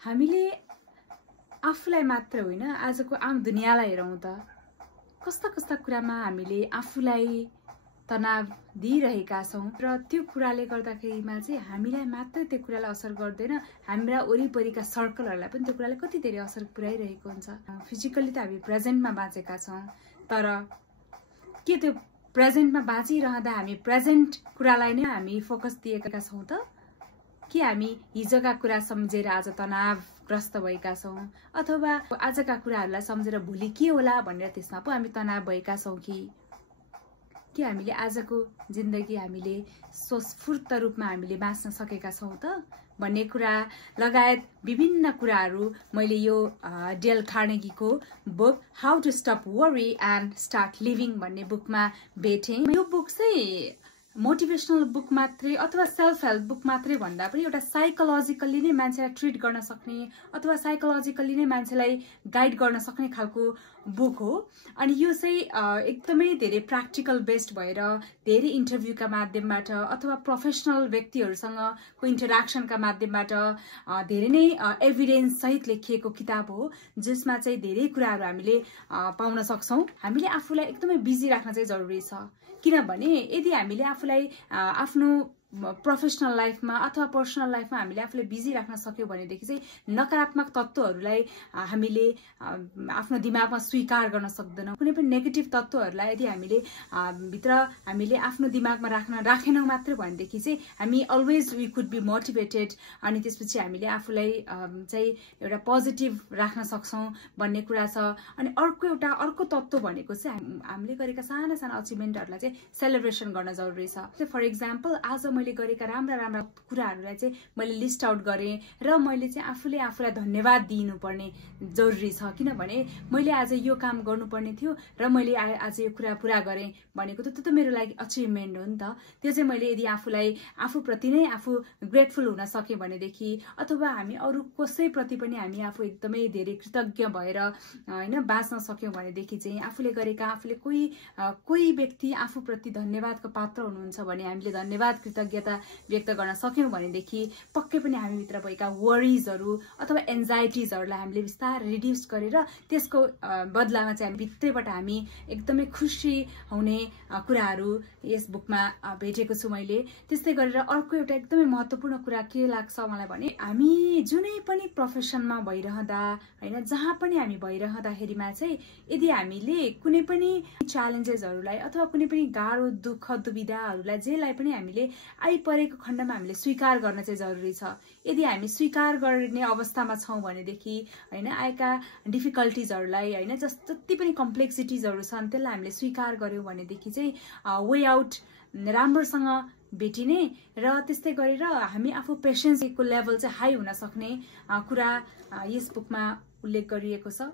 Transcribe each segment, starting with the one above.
हामीले आफूलाई मात्र होइन आजको आम दुनियाँलाई हेरौँ त कस्ता कस्ता कुरामा हामीले आफूलाई तनाव दिइरहेका छौँ र त्यो कुराले गर्दाखेरिमा चाहिँ हामीलाई मात्र त्यो कुरालाई असर गर्दैन, हाम्रा वरिपरिका सर्कलहरूलाई पनि त्यो कुराले कति धेरै असर पुर्याइरहेको हुन्छ। फिजिकली त हामी प्रेजेन्टमा बाँचेका छौँ, तर के त्यो प्रेजेन्टमा बाँचिरहँदा हामी प्रेजेन्ट कुरालाई नै हामी फोकस दिएका छौँ त? कि हामी हिजोका कुरा सम्झेर आज तनावग्रस्त भएका छौँ, अथवा आजका कुराहरूलाई सम्झेर भोलि के होला भनेर त्यसमा पो हामी तनाव भएका छौँ कि हामीले आजको जिन्दगी हामीले स्वस्फूर्त रूपमा हामीले बाँच्न सकेका छौँ त भन्ने कुरा लगायत विभिन्न कुराहरू मैले यो डेल कार्नेगीको book how to stop worry and start living भन्ने बुकमा भेटेँ। यो बुक चाहिँ मोटिभेसनल बुक मात्रै अथवा सेल्फ हेल्प बुक मात्रै भन्दा पनि एउटा साइकोलोजिकल्ली नै मान्छेलाई ट्रिट गर्न सक्ने अथवा साइकोलोजिकल्ली नै मान्छेलाई गाइड गर्न सक्ने खालको बुक हो। अनि यो चाहिँ एकदमै धेरै प्र्याक्टिकल बेस्ड भएर धेरै इन्टरभ्यूका माध्यमबाट अथवा प्रोफेसनल व्यक्तिहरूसँगको इन्टरेक्सनका माध्यमबाट धेरै नै एभिडेन्स सहित लेखिएको किताब हो, जसमा चाहिँ धेरै कुराहरू हामीले पाउन सक्छौँ। हामीले आफूलाई एकदमै बिजी राख्न चाहिँ जरुरी छ, किनभने यदि हामीले आफूलाई आफ्नो प्रोफेसनल लाइफमा अथवा पर्सनल लाइफमा हामीले आफूलाई बिजी राख्न सक्यौँ भनेदेखि चाहिँ नकारात्मक तत्त्वहरूलाई हामीले आफ्नो दिमागमा स्वीकार गर्न सक्दैनौँ। कुनै पनि नेगेटिभ तत्त्वहरूलाई यदि हामीले आफ्नो दिमागमा राखेनौँ मात्र भनेदेखि चाहिँ हामी always we could be motivated, अनि त्यसपछि हामीले आफूलाई चाहिँ एउटा पोजिटिभ राख्न सक्छौँ भन्ने कुरा छ। अनि अर्को तत्त्व भनेको चाहिँ हामीले गरेका साना साना अचिभमेन्टहरूलाई चाहिँ सेलिब्रेसन गर्न जरुरी छ। फर इक्जाम्पल आज मैले गरेका राम्रा कुराहरूलाई चाहिँ मैले लिस्ट आउट गरेँ र मैले चाहिँ आफूलाई धन्यवाद दिनुपर्ने जरुरी छ, किनभने मैले आज यो काम गर्नुपर्ने थियो र मैले आज यो कुरा पुरा गरेँ भनेको त्यो त मेरो लागि अचिभमेन्ट हो नि त। त्यो चाहिँ मैले यदि आफूप्रति नै आफू ग्रेटफुल हुन सकेँ भनेदेखि अथवा हामी अरू कसैप्रति पनि हामी आफू एकदमै धेरै कृतज्ञ भएर होइन बाँच्न सक्यौँ भनेदेखि चाहिँ आफूले कोही व्यक्ति आफूप्रति धन्यवादको पात्र हुनुहुन्छ भने हामीले धन्यवाद कृतज्ञता व्यक्त गर्न सक्यौँ भनेदेखि पक्कै पनि हामीभित्र भएका वरिजहरू अथवा एन्जाइटिजहरूलाई हामीले बिस्तारै रिड्युस गरेर त्यसको बदलामा चाहिँ भित्रैबाट हामी एकदमै खुसी हुने कुराहरू यस बुकमा भेटेको छु मैले। त्यस्तै गरेर अर्को एउटा एकदमै महत्त्वपूर्ण कुरा के लाग्छ मलाई भने हामी जुनै पनि प्रोफेसनमा भइरहँदा होइन जहाँ पनि हामी भइरहँदाखेरिमा चाहिँ यदि हामीले कुनै पनि च्यालेन्जेसहरूलाई अथवा कुनै पनि गाह्रो दुःख दुविधाहरूलाई जेलाई पनि हामीले आइपरेको खण्डमा हामीले स्वीकार गर्न चाहिँ जरुरी छ। यदि हामी स्वीकार गर्ने अवस्थामा छौँ भनेदेखि होइन आएका डिफिकल्टिजहरूलाई होइन जति पनि कम्प्लेक्सिटिजहरू छन् त्यसलाई हामीले स्वीकार गर्यौँ भनेदेखि चाहिँ वे आउट राम्रोसँग भेटिने र त्यस्तै गरेर हामी आफू पेसेन्सको लेभल चाहिँ हाई हुन सक्ने कुरा यस बुकमा उल्लेख गरिएको छ।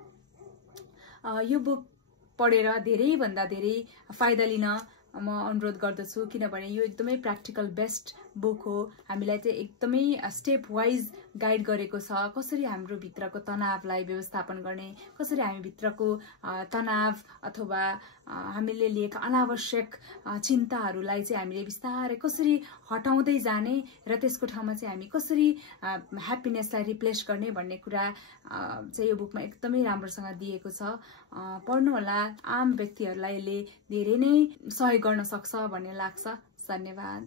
यो बुक पढेर धेरैभन्दा धेरै फाइदा लिन म अनुरोध गर्दछु, किनभने यो एकदमै प्र्याक्टिकल बेस्ट बुक हो। हामीलाई चाहिँ एकदमै स्टेप वाइज गाइड गरेको छ कसरी हाम्रो भित्रको तनावलाई व्यवस्थापन गर्ने, कसरी हामी भित्रको तनाव अथवा हामीले लिएका अनावश्यक चिन्ताहरूलाई चाहिँ हामीले बिस्तारै कसरी हटाउँदै जाने र त्यसको ठाउँमा चाहिँ हामी कसरी ह्याप्पिनेसलाई रिप्लेस गर्ने भन्ने कुरा चाहिँ यो बुकमा एकदमै राम्रोसँग दिएको छ। पढ्नुहोला, आम व्यक्तिहरूलाई यसले धेरै नै सहयोग गर्न सक्छ भन्ने लाग्छ। धन्यवाद।